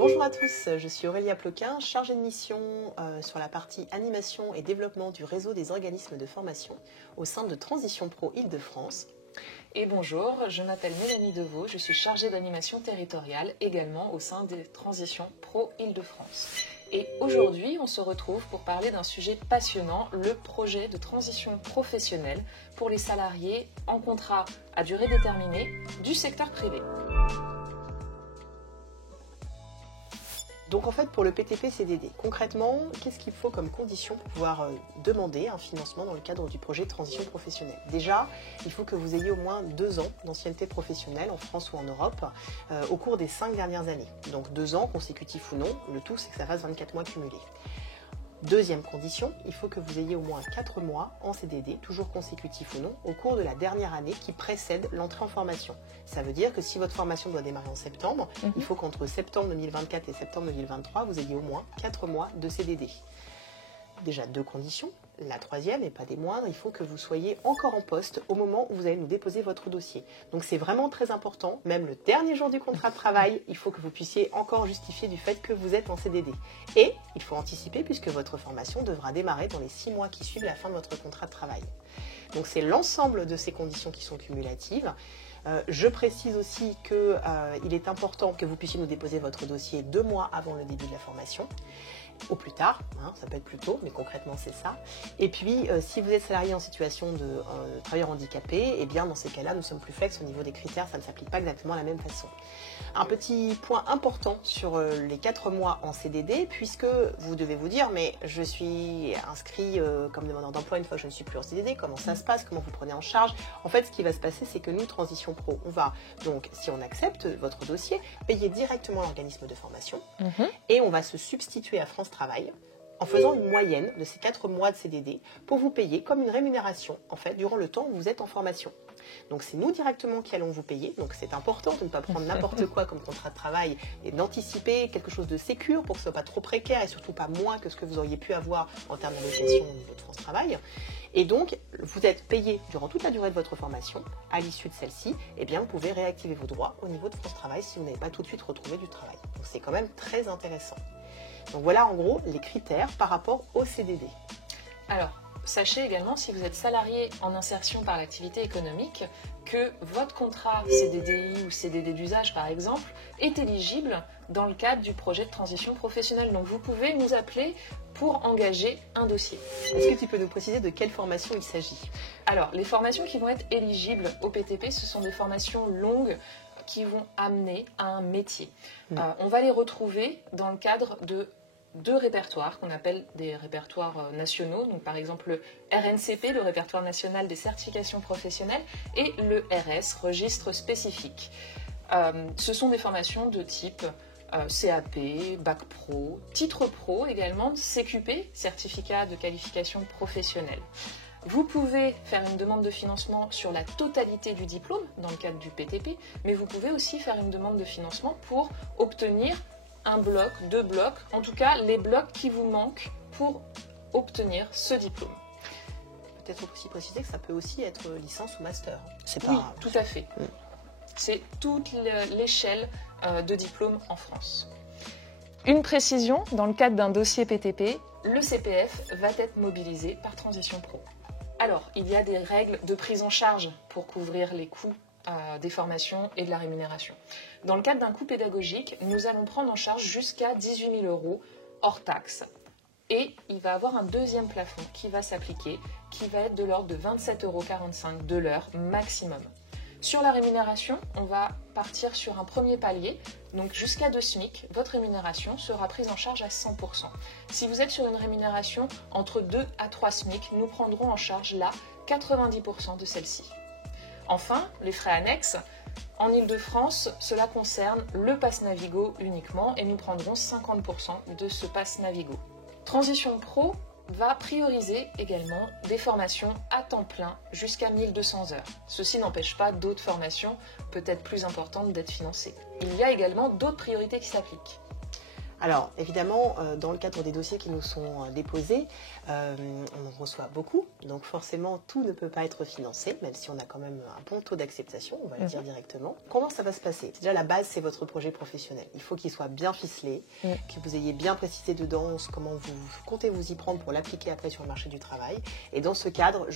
Bonjour à tous, je suis Aurélia Ploquin, chargée de mission sur la partie animation et développement du réseau des organismes de formation au sein de Transition Pro Île-de-France. Et bonjour, je m'appelle Mélanie Deveau, je suis chargée d'animation territoriale également au sein des Transitions Pro Île-de-France. Et aujourd'hui, on se retrouve pour parler d'un sujet passionnant, le projet de transition professionnelle pour les salariés en contrat à durée déterminée du secteur privé. Donc en fait, pour le PTP-CDD, concrètement, qu'est-ce qu'il faut comme condition pour pouvoir demander un financement dans le cadre du projet de transition professionnelle? Déjà, il faut que vous ayez au moins 2 ans d'ancienneté professionnelle en France ou en Europe au cours des 5 dernières années. Donc 2 ans, consécutifs ou non, le tout c'est que ça fasse 24 mois cumulés. Deuxième condition, il faut que vous ayez au moins 4 mois en CDD, toujours consécutifs ou non, au cours de la dernière année qui précède l'entrée en formation. Ça veut dire que si votre formation doit démarrer en septembre, il faut qu'entre septembre 2024 et septembre 2023, vous ayez au moins 4 mois de CDD. Déjà 2 conditions. La troisième, et pas des moindres, il faut que vous soyez encore en poste au moment où vous allez nous déposer votre dossier. Donc c'est vraiment très important, même le dernier jour du contrat de travail, il faut que vous puissiez encore justifier du fait que vous êtes en CDD. Et il faut anticiper puisque votre formation devra démarrer dans les 6 mois qui suivent la fin de votre contrat de travail. Donc c'est l'ensemble de ces conditions qui sont cumulatives. Je précise aussi qu'il est important que vous puissiez nous déposer votre dossier 2 mois avant le début de la formation. Au plus tard, ça peut être plus tôt, mais concrètement c'est ça. Et puis, si vous êtes salarié en situation de travailleur handicapé, eh bien dans ces cas-là, nous sommes plus flex au niveau des critères, ça ne s'applique pas exactement de la même façon. Un petit point important sur les 4 mois en CDD, puisque vous devez vous dire, mais je suis inscrit comme demandeur d'emploi une fois que je ne suis plus en CDD, comment ça se passe, comment vous prenez en charge? En fait, ce qui va se passer, c'est que nous, Transition Pro, on va donc, si on accepte votre dossier, payer directement l'organisme de formation et on va se substituer à France Travail en faisant une moyenne de ces 4 mois de CDD pour vous payer comme une rémunération en fait durant le temps où vous êtes en formation. Donc c'est nous directement qui allons vous payer, donc c'est important de ne pas prendre n'importe quoi comme contrat de travail et d'anticiper quelque chose de sécure pour que ce ne soit pas trop précaire et surtout pas moins que ce que vous auriez pu avoir en termes d'allocation au niveau de France Travail. Et donc, vous êtes payé durant toute la durée de votre formation. À l'issue de celle-ci, eh bien, vous pouvez réactiver vos droits au niveau de France Travail si vous n'avez pas tout de suite retrouvé du travail. Donc c'est quand même très intéressant. Donc voilà en gros les critères par rapport au CDD. Alors, sachez également, si vous êtes salarié en insertion par l'activité économique, que votre contrat CDDI ou CDD d'usage par exemple est éligible dans le cadre du projet de transition professionnelle. Donc vous pouvez nous appeler pour engager un dossier. Est-ce que tu peux nous préciser de quelle formation il s'agit? Alors, les formations qui vont être éligibles au PTP, ce sont des formations longues qui vont amener à un métier. On va les retrouver dans le cadre de 2 répertoires qu'on appelle des répertoires nationaux, donc par exemple le RNCP, le répertoire national des certifications professionnelles, et le RS, registre spécifique. Ce sont des formations de type CAP, Bac Pro, titre pro également, CQP, certificat de qualification professionnelle. Vous pouvez faire une demande de financement sur la totalité du diplôme dans le cadre du PTP, mais vous pouvez aussi faire une demande de financement pour obtenir un bloc, 2 blocs, en tout cas les blocs qui vous manquent pour obtenir ce diplôme. Peut-être aussi préciser que ça peut aussi être licence ou master. Oui, tout à fait. C'est toute l'échelle de diplômes en France. Une précision, dans le cadre d'un dossier PTP, le CPF va être mobilisé par Transition Pro. Alors, il y a des règles de prise en charge pour couvrir les coûts des formations et de la rémunération. Dans le cadre d'un coût pédagogique, nous allons prendre en charge jusqu'à 18 000 € hors taxe. Et il va y avoir un deuxième plafond qui va s'appliquer, qui va être de l'ordre de 27,45 € de l'heure maximum. Sur la rémunération, on va partir sur un premier palier, donc jusqu'à 2 SMIC, votre rémunération sera prise en charge à 100%. Si vous êtes sur une rémunération entre 2 à 3 SMIC, nous prendrons en charge là 90% de celle-ci. Enfin, les frais annexes, en Île-de-France, cela concerne le pass Navigo uniquement et nous prendrons 50% de ce pass Navigo. Transition Pro va prioriser également des formations à temps plein jusqu'à 1200 heures. Ceci n'empêche pas d'autres formations peut-être plus importantes d'être financées. Il y a également d'autres priorités qui s'appliquent. Alors, évidemment, dans le cadre des dossiers qui nous sont déposés, on en reçoit beaucoup. Donc, forcément, tout ne peut pas être financé, même si on a quand même un bon taux d'acceptation, on va le dire directement. Comment ça va se passer? Déjà, la base, c'est votre projet professionnel. Il faut qu'il soit bien ficelé, que vous ayez bien précisé dedans comment vous comptez vous y prendre pour l'appliquer après sur le marché du travail. Et dans ce cadre,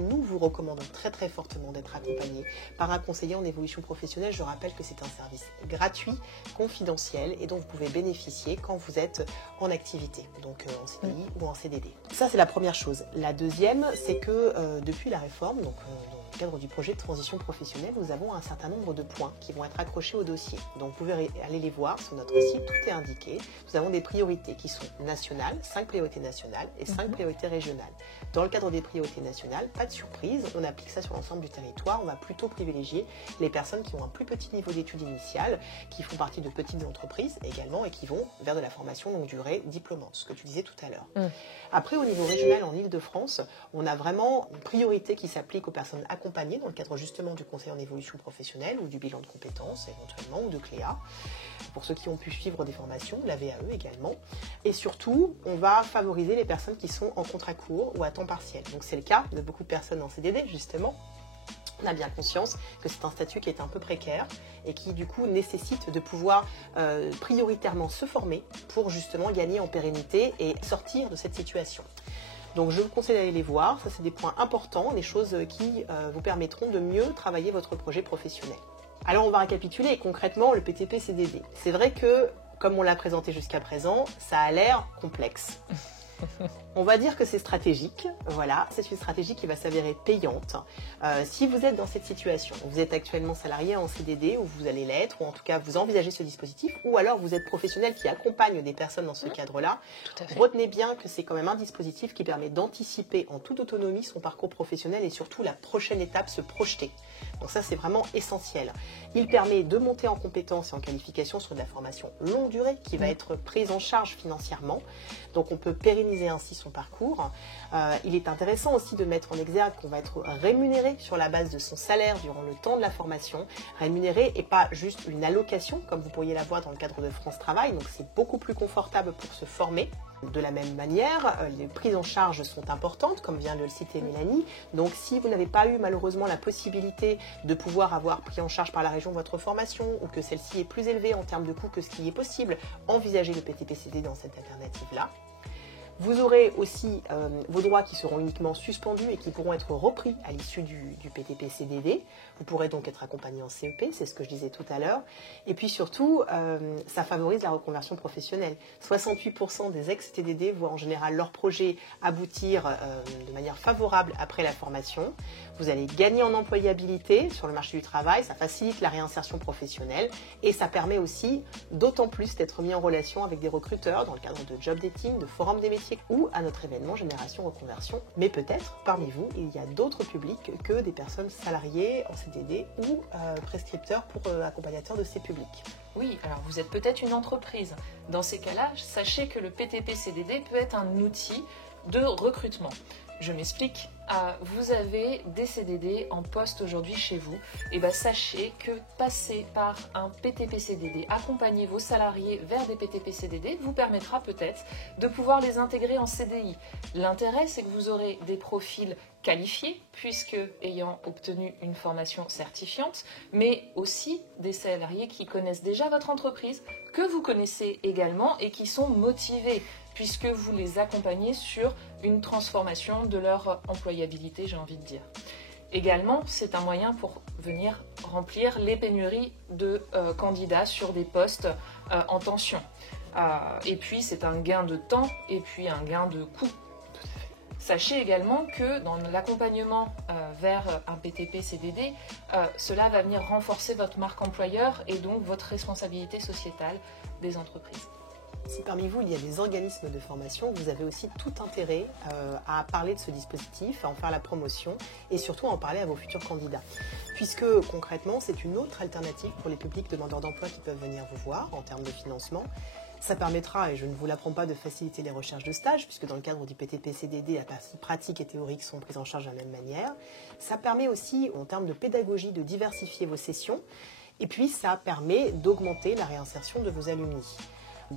nous vous recommandons très très fortement d'être accompagné par un conseiller en évolution professionnelle. Je rappelle que c'est un service gratuit, confidentiel et dont vous pouvez bénéficier quand vous êtes en activité, donc en CDI ou en CDD. Ça, c'est la première chose. La deuxième, c'est que depuis la réforme, donc dans le cadre du projet de transition professionnelle, nous avons un certain nombre de points qui vont être accrochés au dossier. Donc vous pouvez aller les voir sur notre site, tout est indiqué. Nous avons des priorités qui sont nationales, 5 priorités nationales et 5 priorités régionales. Dans le cadre des priorités nationales, pas de surprise, on applique ça sur l'ensemble du territoire. On va plutôt privilégier les personnes qui ont un plus petit niveau d'études initiales, qui font partie de petites entreprises également et qui vont vers de la formation longue durée diplômante, ce que tu disais tout à l'heure. Après, au niveau régional, en Île-de-France, on a vraiment une priorité qui s'applique aux personnes accompagnées dans le cadre justement du conseil en évolution professionnelle ou du bilan de compétences éventuellement ou de CLEA. Pour ceux qui ont pu suivre des formations, la VAE également. Et surtout, on va favoriser les personnes qui sont en contrat court ou à temps partiel. Donc c'est le cas de beaucoup de personnes en CDD justement. On a bien conscience que c'est un statut qui est un peu précaire et qui du coup nécessite de pouvoir prioritairement se former pour justement gagner en pérennité et sortir de cette situation. Donc je vous conseille d'aller les voir, ça c'est des points importants, des choses qui vous permettront de mieux travailler votre projet professionnel. Alors on va récapituler concrètement le PTP-CDD. C'est vrai que, comme on l'a présenté jusqu'à présent, ça a l'air complexe. On va dire que c'est stratégique, voilà, c'est une stratégie qui va s'avérer payante. Si vous êtes dans cette situation, vous êtes actuellement salarié en CDD ou vous allez l'être, ou en tout cas vous envisagez ce dispositif, ou alors vous êtes professionnel qui accompagne des personnes dans ce cadre-là, retenez bien que c'est quand même un dispositif qui permet d'anticiper en toute autonomie son parcours professionnel et surtout la prochaine étape, se projeter. Donc ça c'est vraiment essentiel. Il permet de monter en compétences et en qualification sur de la formation longue durée qui va être prise en charge financièrement. Donc on peut pérenniser ainsi son parcours. Il est intéressant aussi de mettre en exergue qu'on va être rémunéré sur la base de son salaire durant le temps de la formation, rémunéré et pas juste une allocation comme vous pourriez l'avoir dans le cadre de France Travail, donc c'est beaucoup plus confortable pour se former. De la même manière, les prises en charge sont importantes, comme vient de le citer Mélanie. Donc si vous n'avez pas eu malheureusement la possibilité de pouvoir avoir pris en charge par la région votre formation ou que celle-ci est plus élevée en termes de coût que ce qui est possible, envisagez le PTP-CDD dans cette alternative-là. Vous aurez aussi vos droits qui seront uniquement suspendus et qui pourront être repris à l'issue du PTP-CDD. Vous pourrez donc être accompagné en CEP, c'est ce que je disais tout à l'heure. Et puis surtout, ça favorise la reconversion professionnelle. 68% des ex-TDD voient en général leur projet aboutir de manière favorable après la formation. Vous allez gagner en employabilité sur le marché du travail, ça facilite la réinsertion professionnelle et ça permet aussi d'autant plus d'être mis en relation avec des recruteurs dans le cadre de job dating, de forum des métiers ou à notre événement Génération Reconversion. Mais peut-être, parmi vous, il y a d'autres publics que des personnes salariées en CDD ou prescripteurs pour accompagnateurs de ces publics. Oui, alors vous êtes peut-être une entreprise. Dans ces cas-là, sachez que le PTP-CDD peut être un outil de recrutement. Je m'explique. Vous avez des CDD en poste aujourd'hui chez vous. Et bien sachez que passer par un PTP-CDD, accompagner vos salariés vers des PTP-CDD vous permettra peut-être de pouvoir les intégrer en CDI. L'intérêt, c'est que vous aurez des profils qualifiés, puisque ayant obtenu une formation certifiante, mais aussi des salariés qui connaissent déjà votre entreprise, que vous connaissez également et qui sont motivés, puisque vous les accompagnez sur une transformation de leur employabilité, j'ai envie de dire. Également, c'est un moyen pour venir remplir les pénuries de candidats sur des postes en tension. Et puis, c'est un gain de temps et puis un gain de coût. Sachez également que dans l'accompagnement vers un PTP-CDD, cela va venir renforcer votre marque employeur et donc votre responsabilité sociétale des entreprises. Si parmi vous, il y a des organismes de formation, vous avez aussi tout intérêt à parler de ce dispositif, à en faire la promotion et surtout à en parler à vos futurs candidats. Puisque concrètement, c'est une autre alternative pour les publics demandeurs d'emploi qui peuvent venir vous voir en termes de financement. Ça permettra, et je ne vous l'apprends pas, de faciliter les recherches de stage, puisque dans le cadre du PTP-CDD, la partie pratique et théorique sont prises en charge de la même manière. Ça permet aussi, en termes de pédagogie, de diversifier vos sessions. Et puis, ça permet d'augmenter la réinsertion de vos alumni.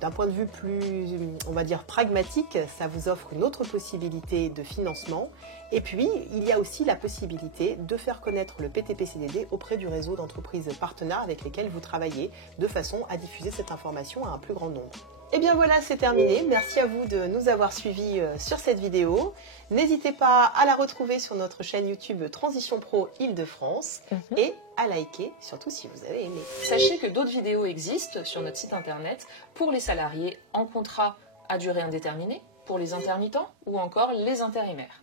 D'un point de vue plus, on va dire, pragmatique, ça vous offre une autre possibilité de financement. Et puis, il y a aussi la possibilité de faire connaître le PTP-CDD auprès du réseau d'entreprises partenaires avec lesquelles vous travaillez, de façon à diffuser cette information à un plus grand nombre. Et bien voilà, c'est terminé. Merci à vous de nous avoir suivis sur cette vidéo. N'hésitez pas à la retrouver sur notre chaîne YouTube Transition Pro Île-de-France et à liker, surtout si vous avez aimé. Sachez que d'autres vidéos existent sur notre site internet pour les salariés en contrat à durée indéterminée, pour les intermittents ou encore les intérimaires.